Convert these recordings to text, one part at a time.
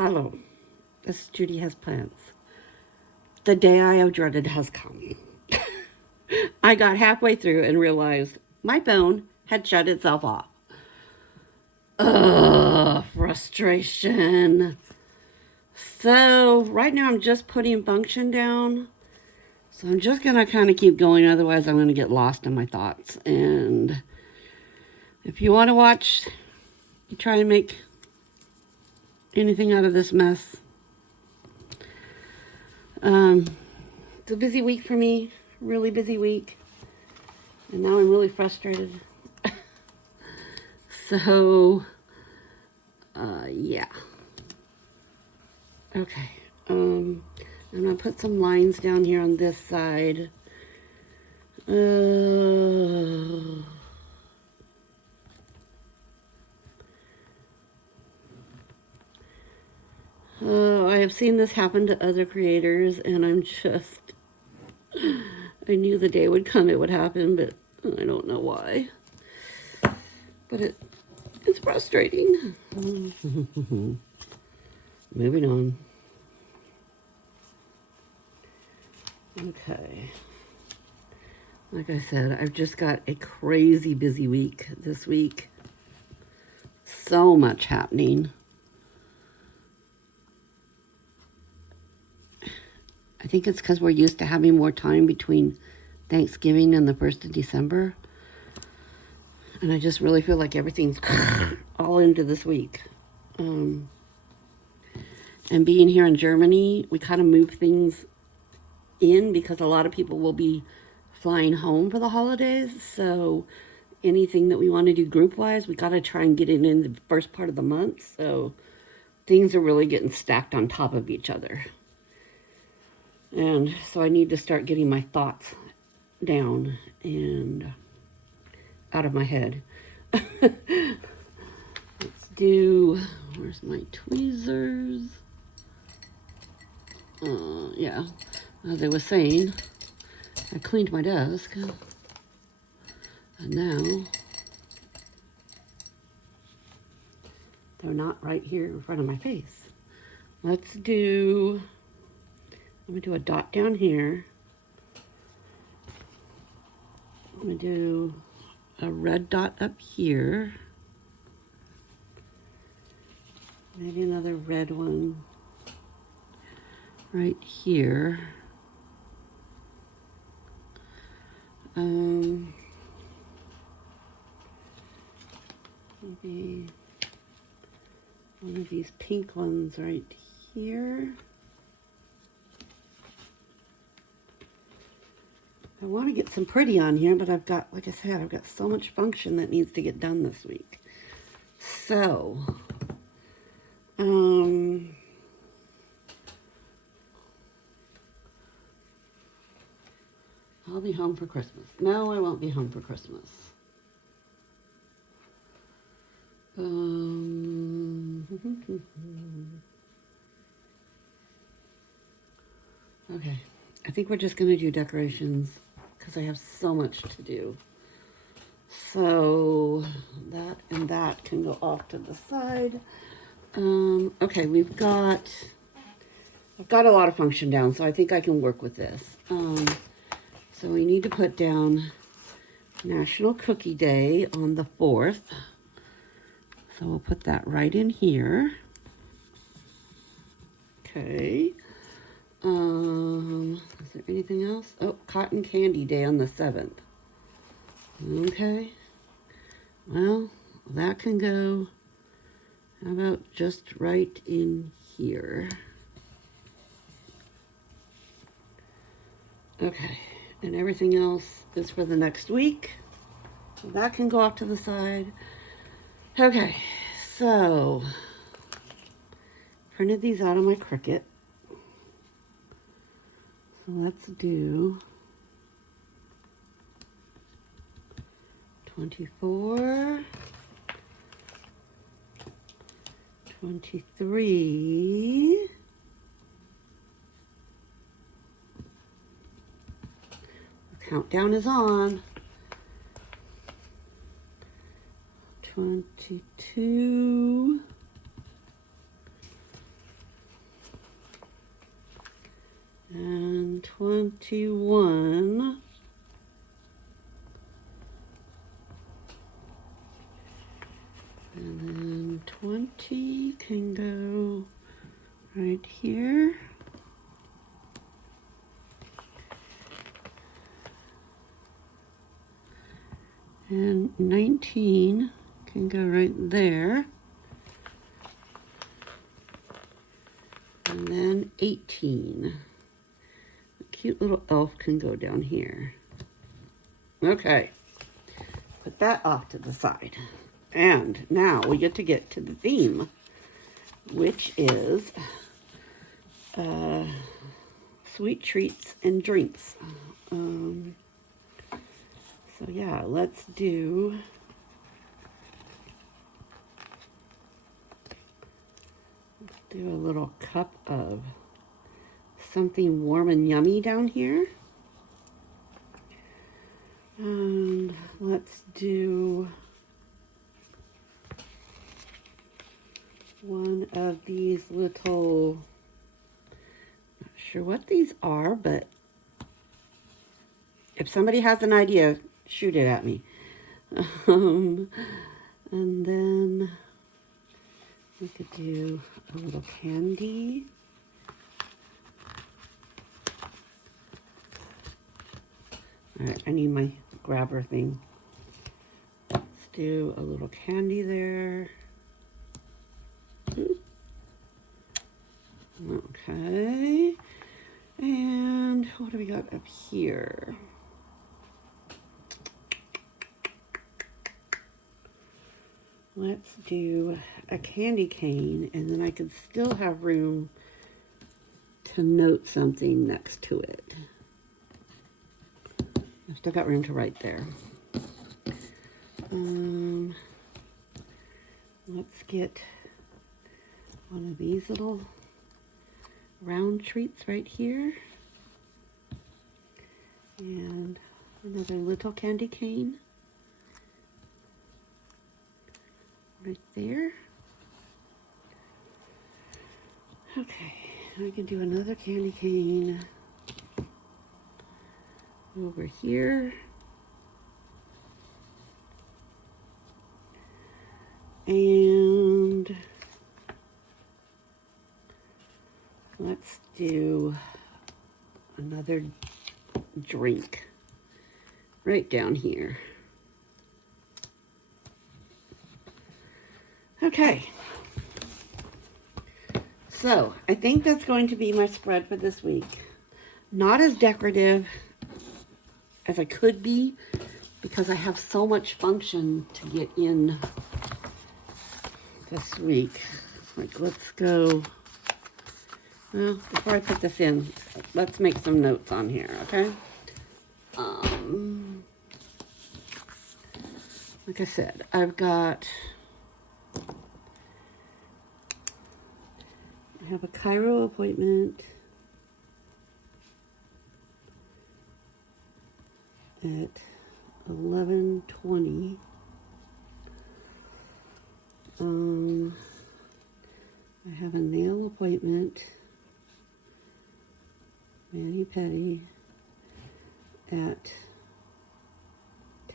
Hello, this is Judy Has Plans. The day I have dreaded has come. I got halfway through and realized my phone had shut itself off. Ugh, frustration. So, right now I'm just putting function down. So I'm just gonna kind of keep going, otherwise I'm gonna get lost in my thoughts. And if you want to watch, you try to make anything out of this mess. It's a busy week for me, really busy week. And now I'm really frustrated. So, yeah. Okay. I'm gonna put some lines down here on this side. I have seen this happen to other creators, and I knew the day would come it would happen, but I don't know why. But it's frustrating. Moving on. Okay. Like I said, I've just got a crazy busy week this week. So much happening. I think it's because we're used to having more time between Thanksgiving and the 1st of December. And I just really feel like everything's all into this week. And being here in Germany, we kind of move things in because a lot of people will be flying home for the holidays. So anything that we want to do group-wise, we got to try and get it in the first part of the month. So things are really getting stacked on top of each other. And so I need to start getting my thoughts down and out of my head. Let's do, where's my tweezers? Yeah, as I was saying, I cleaned my desk. And now, they're not right here in front of my face. I'm gonna do a dot down here. I'm gonna do a red dot up here. Maybe another red one right here. Maybe one of these pink ones right here. I want to get some pretty on here, but I've got, like I said, I've got so much function that needs to get done this week. So, I'll be home for Christmas. No, I won't be home for Christmas. Okay, I think we're just going to do decorations because I have so much to do. So that and that can go off to the side. Okay, I've got a lot of function down, so I think I can work with this. So we need to put down National Cookie Day on the 4th. So we'll put that right in here. Okay. Is there anything else? Oh, Cotton Candy Day on the 7th. Okay. Well, that can go, how about just right in here? Okay. And everything else is for the next week. So that can go off to the side. Okay, so printed these out on my Cricut. So let's do 24, 23, the countdown is on, 22, 21. And then 20 can go right here. And 19 can go right there. And then 18. A cute little elf can go down here. Okay. Put that off to the side. And now we get to the theme, which is sweet treats and drinks. So yeah, let's do a little cup of something warm and yummy down here. And let's do one of these little, not sure what these are, but if somebody has an idea, shoot it at me. And then we could do a little candy. All right, I need my grabber thing. Let's do a little candy there. Okay. And what do we got up here? Let's do a candy cane, and then I could still have room to note something next to it. I've still got room to write there. Let's get one of these little round treats right here. And another little candy cane right there. Okay, I can do another candy cane over here. And let's do another drink right down here. Okay. So I think that's going to be my spread for this week. Not as decorative as I could be because I have so much function to get in this week. Like, let's go. Well, before I put this in, let's make some notes on here, okay? Like I said, I have a chiro appointment at 11:20. I have a nail appointment, mani-pedi, at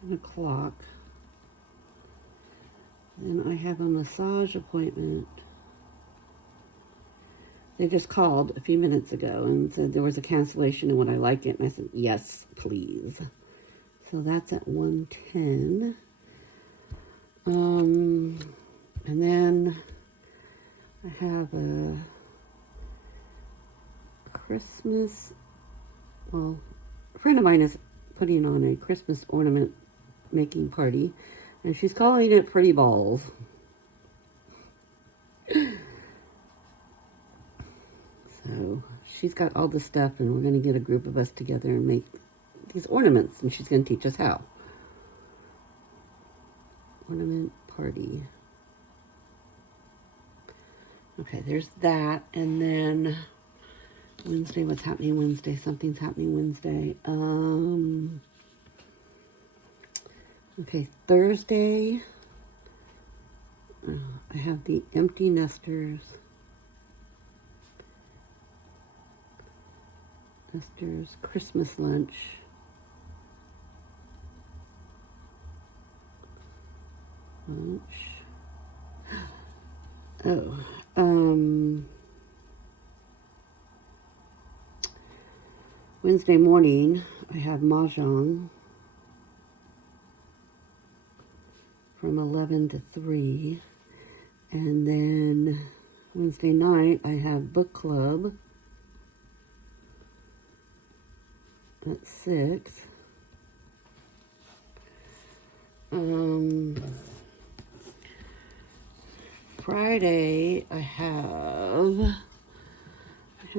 10 o'clock. Then I have a massage appointment. They just called a few minutes ago and said there was a cancellation and would I like it? And I said, yes, please. So that's at 1:10. And then I have a Christmas, well, a friend of mine is putting on a Christmas ornament making party, and she's calling it Pretty Balls. So she's got all the stuff, and we're going to get a group of us together and make these ornaments, and she's going to teach us how. Ornament party. Okay, there's that. And then Wednesday, what's happening Wednesday? Something's happening Wednesday. Okay, Thursday, I have the empty nesters Esther's Christmas lunch. Oh, Wednesday morning I have mahjong from 11 to 3. And then Wednesday night I have book club at 6. Friday I have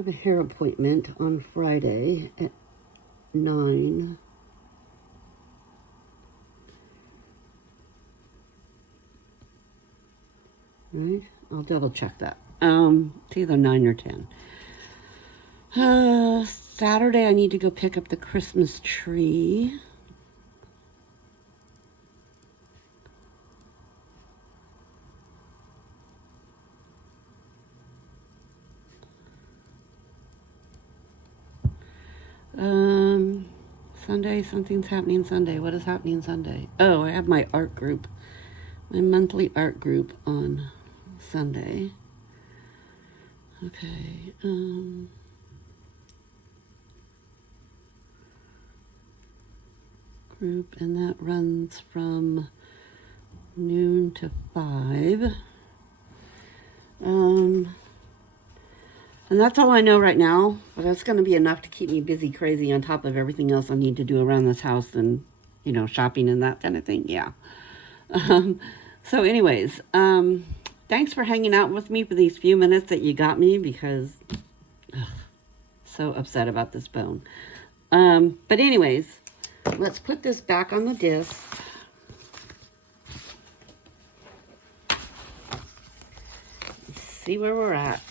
a hair appointment on Friday at 9. Right? I'll double check that. It's either 9 or 10. Saturday I need to go pick up the Christmas tree. Sunday, something's happening Sunday. What is happening Sunday? Oh, I have my art group, my monthly art group on Sunday. Okay. Group, and that runs from noon to 5. And that's all I know right now, but that's going to be enough to keep me busy crazy on top of everything else I need to do around this house and, you know, shopping and that kind of thing. Yeah. So anyways, thanks for hanging out with me for these few minutes that you got me, because so upset about this bone. But anyways, let's put this back on the disc. Let's see where we're at.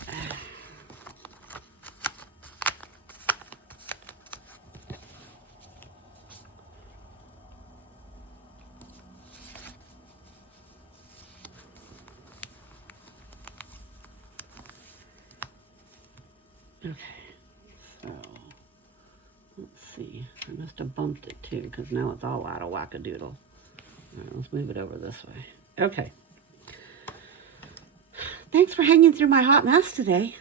Okay, so let's see. I must have bumped it too, because now it's all out of wackadoodle. All right, let's move it over this way. Okay. Thanks for hanging through my hot mess today.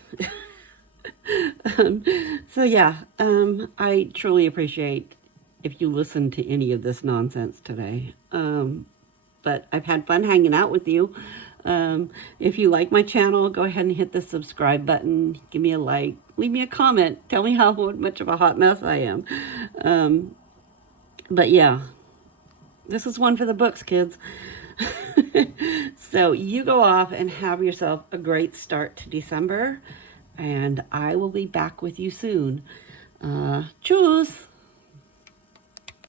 So yeah, I truly appreciate if you listen to any of this nonsense today. But I've had fun hanging out with you. If you like my channel, go ahead and hit the subscribe button. Give me a like. Leave me a comment. Tell me how much of a hot mess I am. But yeah, this is one for the books, kids. So you go off and have yourself a great start to December. And I will be back with you soon. Tschüss.